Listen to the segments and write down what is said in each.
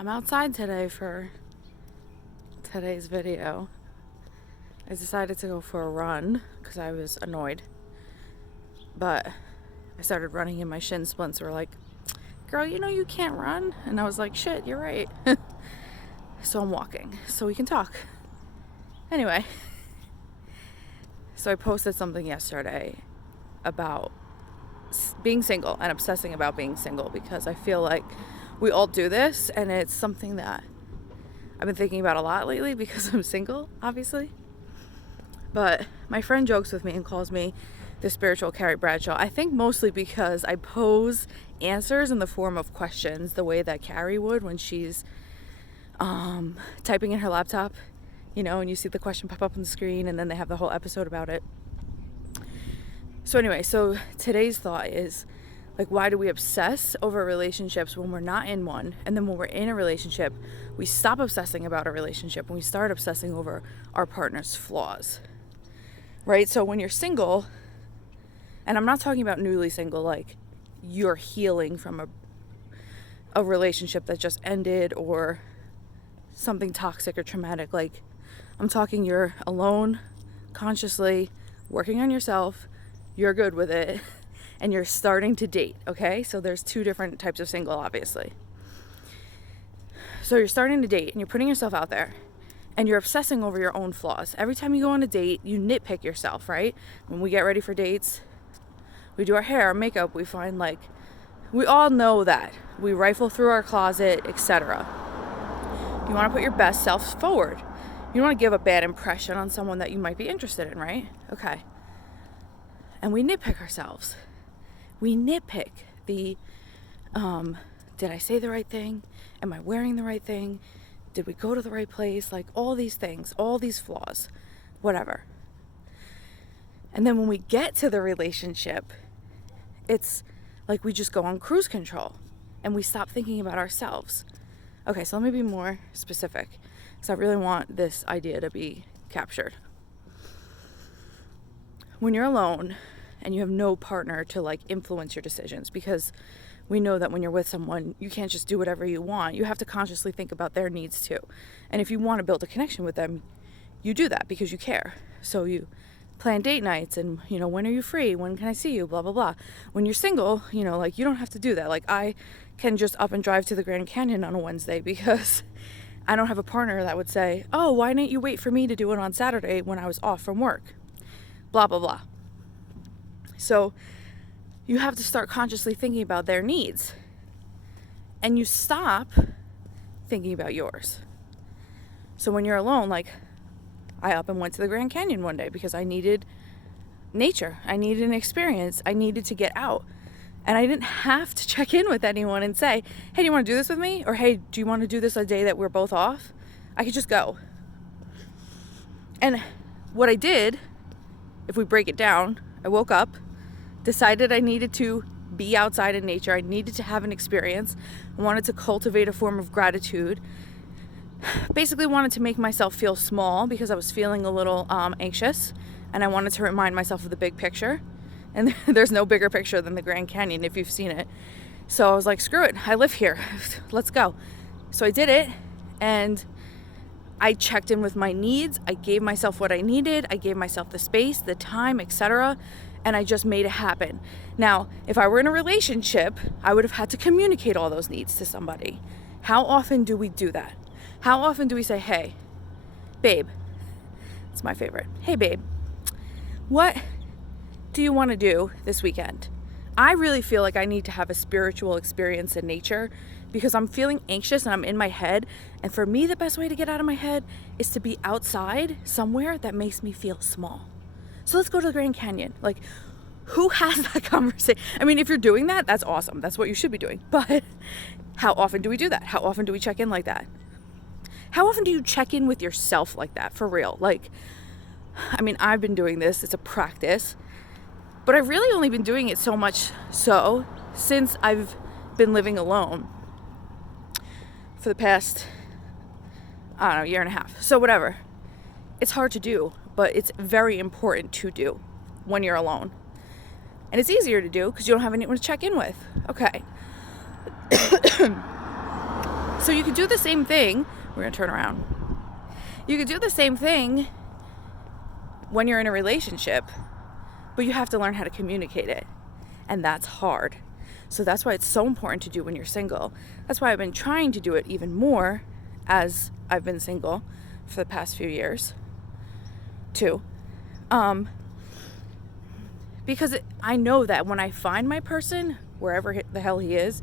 I'm outside today for today's video. I decided to go for a run because I was annoyed. But I started running and my shin splints were like, girl, you know you can't run. And I was like, shit, you're right. So I'm walking so we can talk. Anyway, so I posted something yesterday about being single and obsessing about being single because I feel like we all do this, and it's something that I've been thinking about a lot lately because I'm single, obviously. But my friend jokes with me and calls me the spiritual Carrie Bradshaw. I think mostly because I pose answers in the form of questions the way that Carrie would when she's typing in her laptop, you know, and you see the question pop up on the screen and then they have the whole episode about it. So anyway, so today's thought is, like, why do we obsess over relationships when we're not in one? And then when we're in a relationship, we stop obsessing about a relationship and we start obsessing over our partner's flaws, right? So when you're single, and I'm not talking about newly single, like you're healing from a relationship that just ended or something toxic or traumatic. Like, I'm talking you're alone, consciously working on yourself, you're good with it, and you're starting to date, okay? So there's two different types of single, obviously. So you're starting to date and you're putting yourself out there and you're obsessing over your own flaws. Every time you go on a date, you nitpick yourself, right? When we get ready for dates, we do our hair, our makeup, we find, like, we all know that. We rifle through our closet, etc. You want to put your best self forward. You don't want to give a bad impression on someone that you might be interested in, right? Okay. And we nitpick ourselves. We nitpick the, did I say the right thing? Am I wearing the right thing? Did we go to the right place? Like, all these things, all these flaws, whatever. And then when we get to the relationship, it's like we just go on cruise control and we stop thinking about ourselves. Okay, so let me be more specific because I really want this idea to be captured. When you're alone and you have no partner to, like, influence your decisions, because we know that when you're with someone, you can't just do whatever you want. You have to consciously think about their needs too. And if you want to build a connection with them, you do that because you care. So you plan date nights and, you know, when are you free? When can I see you? Blah, blah, blah. When you're single, you know, like, you don't have to do that. Like, I can just up and drive to the Grand Canyon on a Wednesday because I don't have a partner that would say, oh, why didn't you wait for me to do it on Saturday when I was off from work? Blah, blah, blah. So you have to start consciously thinking about their needs. And you stop thinking about yours. So when you're alone, like, I up and went to the Grand Canyon one day because I needed nature. I needed an experience. I needed to get out. And I didn't have to check in with anyone and say, hey, do you want to do this with me? Or, hey, do you want to do this a day that we're both off? I could just go. And what I did, if we break it down, I woke up, decided I needed to be outside in nature. I needed to have an experience. I wanted to cultivate a form of gratitude. Basically wanted to make myself feel small because I was feeling a little anxious, and I wanted to remind myself of the big picture. And there's no bigger picture than the Grand Canyon if you've seen it. So I was like, screw it, I live here. Let's go. So I did it, and I checked in with my needs. I gave myself what I needed. I gave myself the space, the time, etc. And I just made it happen. Now, if I were in a relationship, I would have had to communicate all those needs to somebody. How often do we do that? How often do we say, hey, babe, it's my favorite. Hey, babe, what do you want to do this weekend? I really feel like I need to have a spiritual experience in nature because I'm feeling anxious and I'm in my head. And for me, the best way to get out of my head is to be outside somewhere that makes me feel small. So let's go to the Grand Canyon. Like, who has that conversation? I mean, if you're doing that, that's awesome. That's what you should be doing. But how often do we do that? How often do we check in like that? How often do you check in with yourself like that, for real? Like, I mean, I've been doing this. It's a practice. But I've really only been doing it so much so since I've been living alone for the past, I don't know, year and a half. So whatever. It's hard to do, but it's very important to do when you're alone. And it's easier to do because you don't have anyone to check in with. Okay. So you could do the same thing. We're going to turn around. You could do the same thing when you're in a relationship, but you have to learn how to communicate it. And that's hard. So that's why it's so important to do when you're single. That's why I've been trying to do it even more as I've been single for the past few years too. Because I know that when I find my person, wherever the hell he is,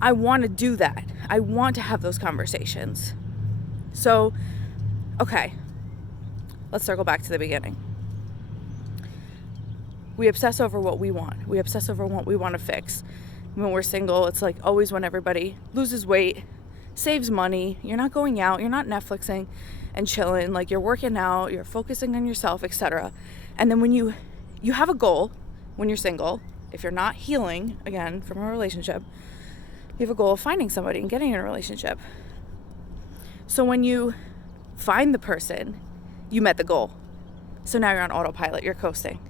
I want to do that. I want to have those conversations. So, okay, let's circle back to the beginning. We obsess over what we want. We obsess over what we want to fix. When we're single, it's like always when everybody loses weight, saves money, you're not going out, you're not Netflixing and chilling, like you're working out, you're focusing on yourself, etc. And then when you have a goal when you're single, if you're not healing, again, from a relationship, you have a goal of finding somebody and getting in a relationship. So when you find the person, you met the goal. So now you're on autopilot, you're coasting.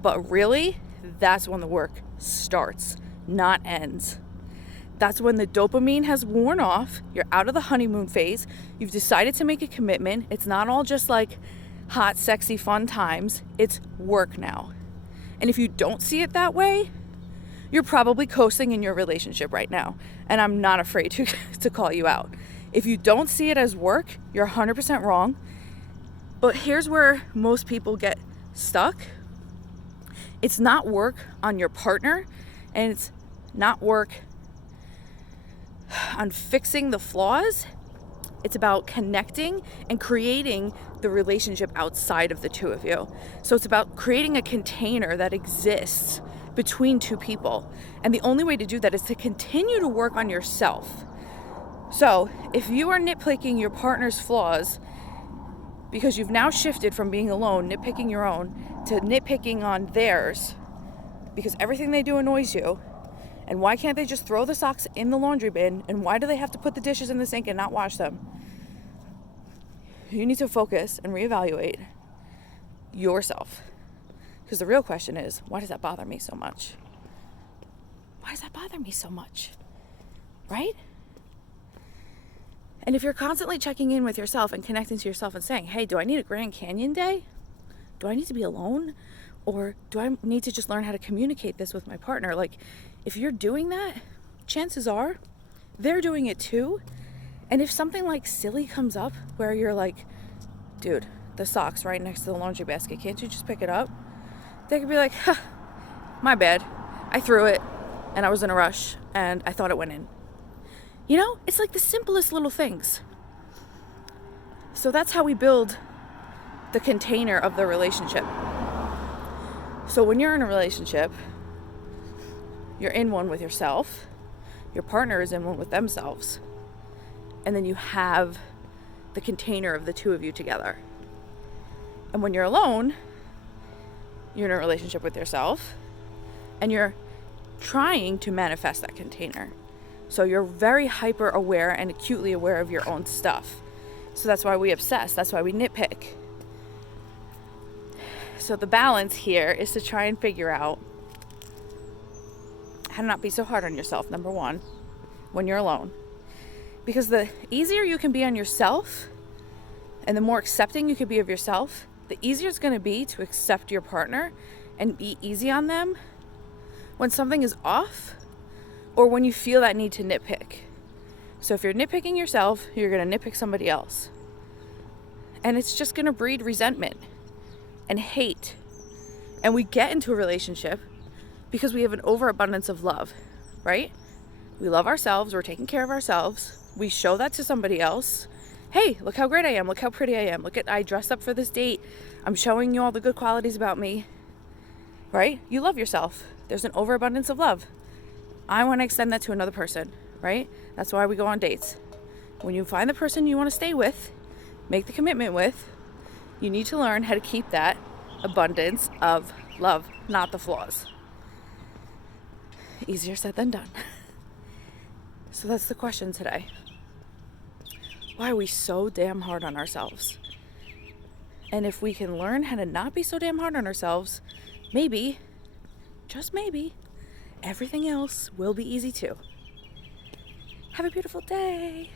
But really, that's when the work starts, not ends. That's when the dopamine has worn off, you're out of the honeymoon phase, you've decided to make a commitment. It's not all just like hot, sexy, fun times. It's work now. And if you don't see it that way, you're probably coasting in your relationship right now. And I'm not afraid to call you out. If you don't see it as work, you're 100% wrong. But here's where most people get stuck. It's not work on your partner, and it's not work on fixing the flaws. It's about connecting and creating the relationship outside of the two of you. So it's about creating a container that exists between two people. And the only way to do that is to continue to work on yourself. So if you are nitpicking your partner's flaws because you've now shifted from being alone, nitpicking your own, to nitpicking on theirs because everything they do annoys you, and why can't they just throw the socks in the laundry bin, and why do they have to put the dishes in the sink and not wash them? You need to focus and reevaluate yourself. Because the real question is, why does that bother me so much? Why does that bother me so much? Right? And if you're constantly checking in with yourself and connecting to yourself and saying, hey, do I need a Grand Canyon day? Do I need to be alone? Or do I need to just learn how to communicate this with my partner? Like, if you're doing that, chances are they're doing it too. And if something like silly comes up where you're like, dude, the sock's right next to the laundry basket, can't you just pick it up? They could be like, huh, my bad. I threw it and I was in a rush and I thought it went in. You know, it's like the simplest little things. So that's how we build the container of the relationship. So when you're in a relationship, you're in one with yourself, your partner is in one with themselves, and then you have the container of the two of you together. And when you're alone, you're in a relationship with yourself, and you're trying to manifest that container. So you're very hyper aware and acutely aware of your own stuff. So that's why we obsess. That's why we nitpick. So the balance here is to try and figure out how to not be so hard on yourself, number one, when you're alone. Because the easier you can be on yourself and the more accepting you can be of yourself, the easier it's going to be to accept your partner and be easy on them when something is off or when you feel that need to nitpick. So if you're nitpicking yourself, you're going to nitpick somebody else. And it's just going to breed resentment and hate. And we get into a relationship because we have an overabundance of love, right? We love ourselves. We're taking care of ourselves. We show that to somebody else. Hey, look how great I am. Look how pretty I am. I dressed up for this date. I'm showing you all the good qualities about me, right? You love yourself. There's an overabundance of love. I want to extend that to another person, right? That's why we go on dates. When you find the person you want to stay with, make the commitment with, you need to learn how to keep that abundance of love, not the flaws. Easier said than done. So that's the question today. Why are we so damn hard on ourselves? And if we can learn how to not be so damn hard on ourselves, maybe, just maybe, everything else will be easy too. Have a beautiful day.